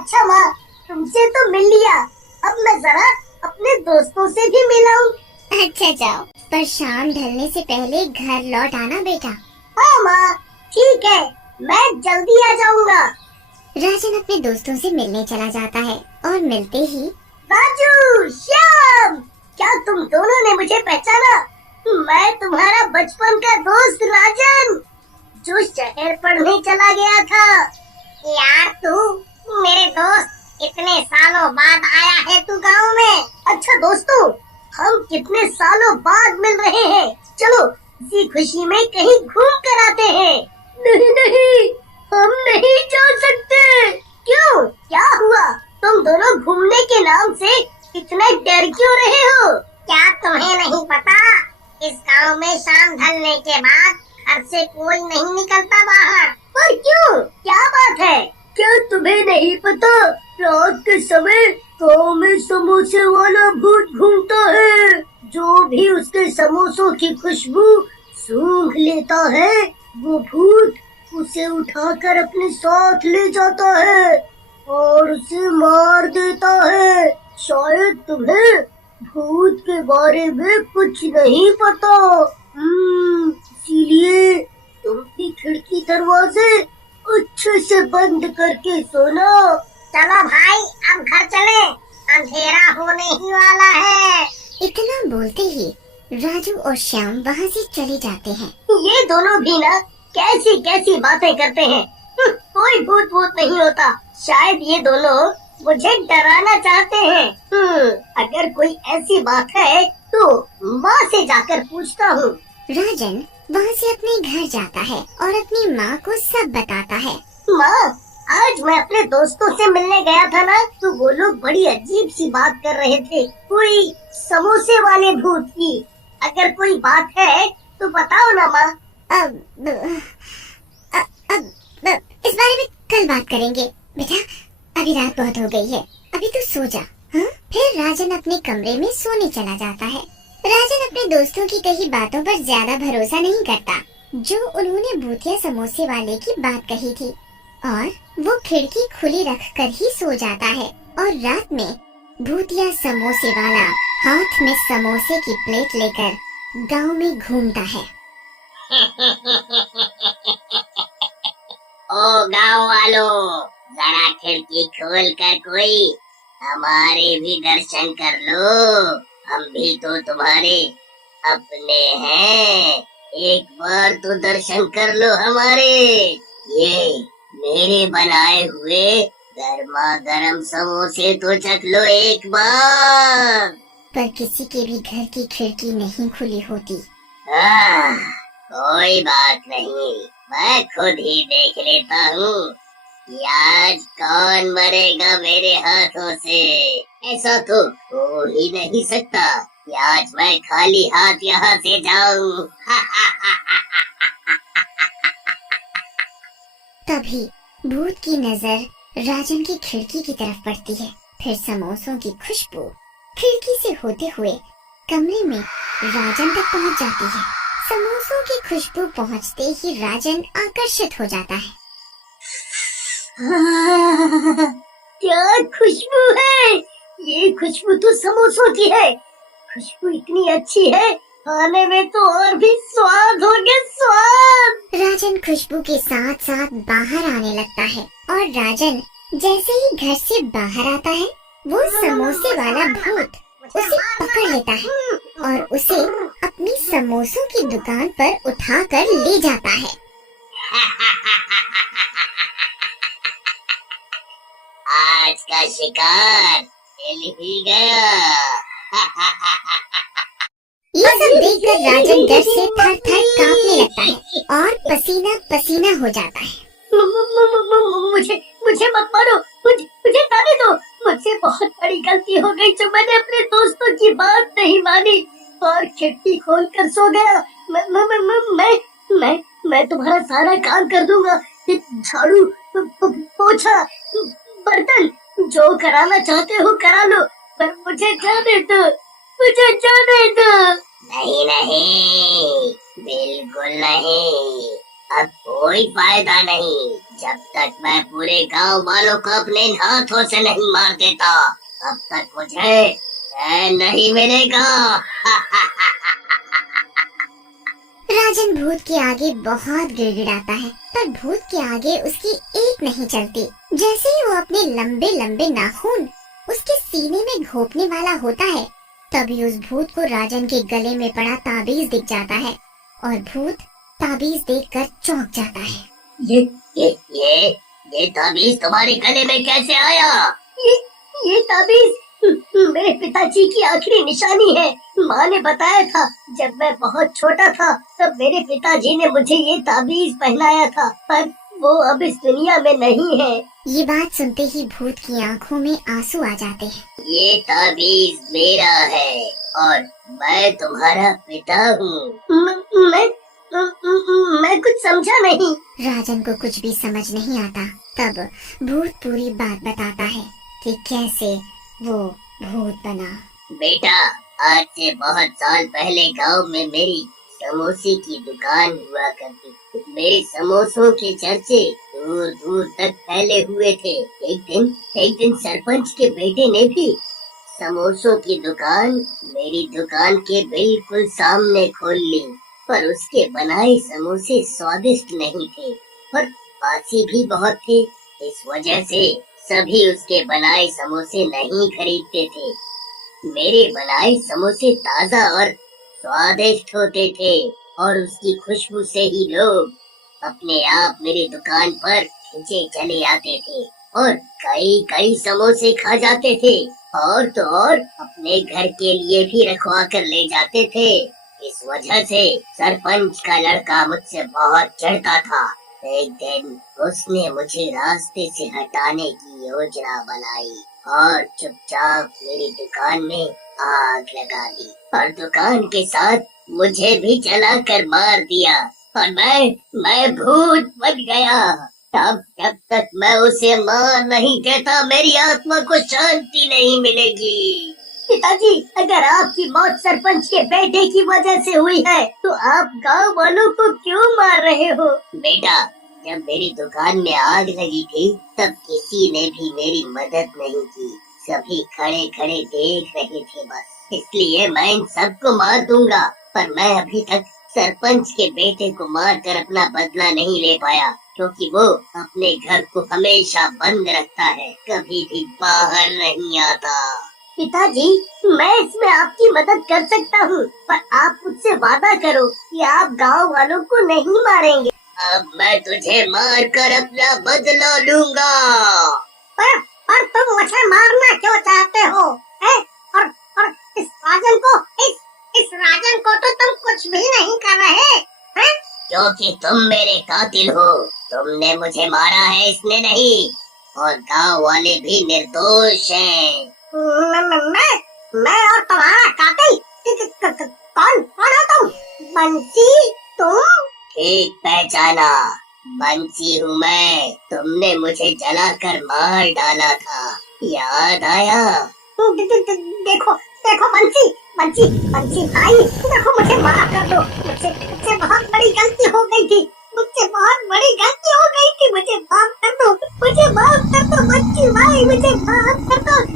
अच्छा माँ, तुमसे तो मिल लिया, अब मैं जरा अपने दोस्तों से भी मिलाऊं। अच्छा जाओ, पर शाम ढलने से पहले घर लौट आना बेटा। हाँ माँ, ठीक है, मैं जल्दी आ जाऊंगा। राजन अपने दोस्तों से मिलने चला जाता है और मिलते ही राजू, श्याम, क्या तुम दोनों ने मुझे पहचाना? मैं तुम्हारा बचपन का दोस्त राजन, जो शहर पढ़ने चला गया था। यार तू मेरे दोस्त, इतने सालों बाद आया है तू गांव में। अच्छा दोस्तों, हम कितने सालों बाद मिल रहे हैं, चलो इसी खुशी में कहीं घूम कर आते हैं। नहीं नहीं, हम नहीं जा सकते। क्यों, क्या हुआ? तुम दोनों घूमने के नाम से इतने डर क्यों रहे हो? क्या तुम्हें नहीं पता, इस गांव में शाम ढलने के बाद घर से कोई नहीं निकलता बाहर। पर क्यों, क्या बात है? क्या तुम्हें नहीं पता, रात के समय गांव में समोसे वाला भूत घूमता है। जो भी उसके समोसों की खुशबू सूंघ लेता है, वो भूत उसे उठाकर अपने साथ ले जाता है और उसे मार देता है। शायद तुम्हें भूत के बारे में कुछ नहीं पता, इसीलिए तुम भी खिड़की दरवाजे अच्छे से बंद करके सोना। चलो भाई, अब घर चले, अंधेरा होने ही वाला है। इतना बोलते ही राजू और श्याम वहाँ से चले जाते हैं। ये दोनों भी ना कैसी कैसी बातें करते हैं। कोई भूत भूत नहीं होता, शायद ये दोनों मुझे डराना चाहते हैं। अगर कोई ऐसी बात है तो माँ से जाकर पूछता हूँ। राजन वहाँ से अपने घर जाता है और अपनी माँ को सब बताता है। माँ, आज मैं अपने दोस्तों से मिलने गया था ना, तो वो लोग बड़ी अजीब सी बात कर रहे थे, कोई समोसे वाले भूत की। अगर कोई बात है तो बताओ ना माँ। अब इस बारे में कल बात करेंगे बेटा, अभी रात बहुत हो गई है, अभी तू सो जा। हाँ? फिर राजन अपने कमरे में सोने चला जाता है। राजन अपने दोस्तों की कही बातों पर ज्यादा भरोसा नहीं करता, जो उन्होंने भूतिया समोसे वाले की बात कही थी, और वो खिड़की खुली रखकर ही सो जाता है। और रात में भूतिया समोसे वाला हाथ में समोसे की प्लेट लेकर गांव में घूमता है। ओ गांव वालों, जरा खिड़की खोल कर कोई हमारे भी दर्शन कर लो, हम भी तो तुम्हारे अपने हैं। एक बार तो दर्शन कर लो हमारे, ये मेरे बनाए हुए गर्मा गर्म समोसे तो चख लो एक बार। पर किसी के भी घर की खिड़की नहीं खुली होती। कोई बात नहीं, मैं खुद ही देख लेता हूँ कि आज कौन मरेगा मेरे हाथों से। ऐसा तो हो ही नहीं सकता कि आज मैं खाली हाथ यहाँ से जाऊँ। तभी भूत की नजर राजन की खिड़की की तरफ पड़ती है। फिर समोसों की खुशबू खिड़की से होते हुए कमरे में राजन तक पहुंच जाती है। समोसों की खुशबू पहुंचते ही राजन आकर्षित हो जाता है। क्या खुशबू है, ये खुशबू तो समोसों की है। खुशबू इतनी अच्छी है, खाने में तो और भी स्वाद हो गया, स्वाद। राजन खुशबू के साथ साथ बाहर आने लगता है, और राजन जैसे ही घर से बाहर आता है, वो समोसे वाला भूत उसे पकड़ लेता है और उसे अपनी समोसों की दुकान पर उठाकर ले जाता है। आज का शिकार मिल ही गया। ये सब देखकर राजन डर से थर थर कांपने लगता है और पसीना पसीना हो जाता है। मुझे मत मारो, मुझे जाने दो। मुझसे बहुत बड़ी गलती हो गई जो मैंने अपने दोस्तों की बात नहीं मानी और खिड़की खोलकर सो गया। मैं तुम्हारा सारा काम कर दूंगा, झाड़ू, पोछा, बर्तन, जो कराना चाहते हो करा लो, पर मुझे जाने दो, मुझे जाने दो। नहीं नहीं, बिल्कुल नहीं, अब कोई फायदा नहीं, जब तक मैं पूरे गांव वालों को अपने हाथों से नहीं मार देता, तब तक मुझे चैन नहीं मिलेगा। राजन भूत के आगे बहुत गिड़गिड़ाता है, पर भूत के आगे उसकी एक नहीं चलती। जैसे ही वो अपने लंबे लंबे नाखून उसके सीने में घोंपने वाला होता है, तभी उस भूत को राजन के गले में पड़ा ताबीज दिख जाता है और भूत ताबीज देखकर चौंक जाता है। ये ये ताबीज तुम्हारे गले में कैसे आया? ये ताबीज मेरे पिताजी की आखिरी निशानी है। माँ ने बताया था, जब मैं बहुत छोटा था तब मेरे पिताजी ने मुझे ये ताबीज पहनाया था, पर वो अब इस दुनिया में नहीं है। ये बात सुनते ही भूत की आंखों में आंसू आ जाते हैं। ये ताबीज मेरा है और मैं तुम्हारा पिता हूँ। मैं कुछ समझा नहीं। राजन को कुछ भी समझ नहीं आता। तब भूत पूरी बात बताता है कि कैसे वो भूत बना। बेटा, आज से बहुत साल पहले गांव में मेरी समोसे की दुकान हुआ करती थी। मेरे समोसों के चर्चे दूर दूर तक फैले हुए थे। एक दिन सरपंच के बेटे ने भी समोसों की दुकान मेरी दुकान के बिल्कुल सामने खोल ली, पर उसके बनाए समोसे स्वादिष्ट नहीं थे और बासी भी बहुत थे। इस वजह से सभी उसके बनाए समोसे नहीं खरीदते थे। मेरे बनाए समोसे ताजा और स्वादिष्ट होते थे और उसकी खुशबू से ही लोग अपने आप मेरी दुकान पर खींचे चले आते थे और कई समोसे खा जाते थे और तो और अपने घर के लिए भी रखवा कर ले जाते थे। इस वजह से सरपंच का लड़का मुझसे बहुत चिढ़ता था। एक दिन उसने मुझे रास्ते से हटाने की योजना बनाई और चुपचाप मेरी दुकान में आग लगा दी और दुकान के साथ मुझे भी जलाकर मार दिया और मैं भूत बन गया। तब जब तक मैं उसे मार नहीं देता मेरी आत्मा को शांति नहीं मिलेगी। पिताजी, अगर आपकी मौत सरपंच के बेटे की वजह से हुई है तो आप गांव वालों को क्यों मार रहे हो? बेटा, जब मेरी दुकान में आग लगी थी तब किसी ने भी मेरी मदद नहीं की। सभी खड़े खड़े देख रहे थे बस। इसलिए मैं इन सबको मार दूंगा, पर मैं अभी तक सरपंच के बेटे को मारकर अपना बदला नहीं ले पाया, क्योंकि वो अपने घर को हमेशा बंद रखता है, कभी भी बाहर नहीं आता। पिताजी, मैं इसमें आपकी मदद कर सकता हूँ, पर आप मुझसे वादा करो कि आप गांव वालों को नहीं मारेंगे। अब मैं तुझे मार कर अपना बदला लूंगा। पर तुम मुझे मारना क्यों चाहते हो? और इस राजन को तो तुम कुछ भी नहीं कर रहे हैं? क्योंकि तुम मेरे कातिल हो। तुमने मुझे मारा है, इसने नहीं, और गांव वाले भी निर्दोष हैं। मैं और तुम्हारा कातिल? कौन हो तुम? बंसी तुम? ठीक पहचाना, बंसी हूँ मैं। तुमने मुझे जलाकर मार डाला था, याद आया? देखो बंसी भाई, देखो मुझे माफ कर दो। मुझसे बहुत बड़ी गलती हो गई थी। मुझे माफ कर दो बंसी भाई, मुझे माफ कर दो।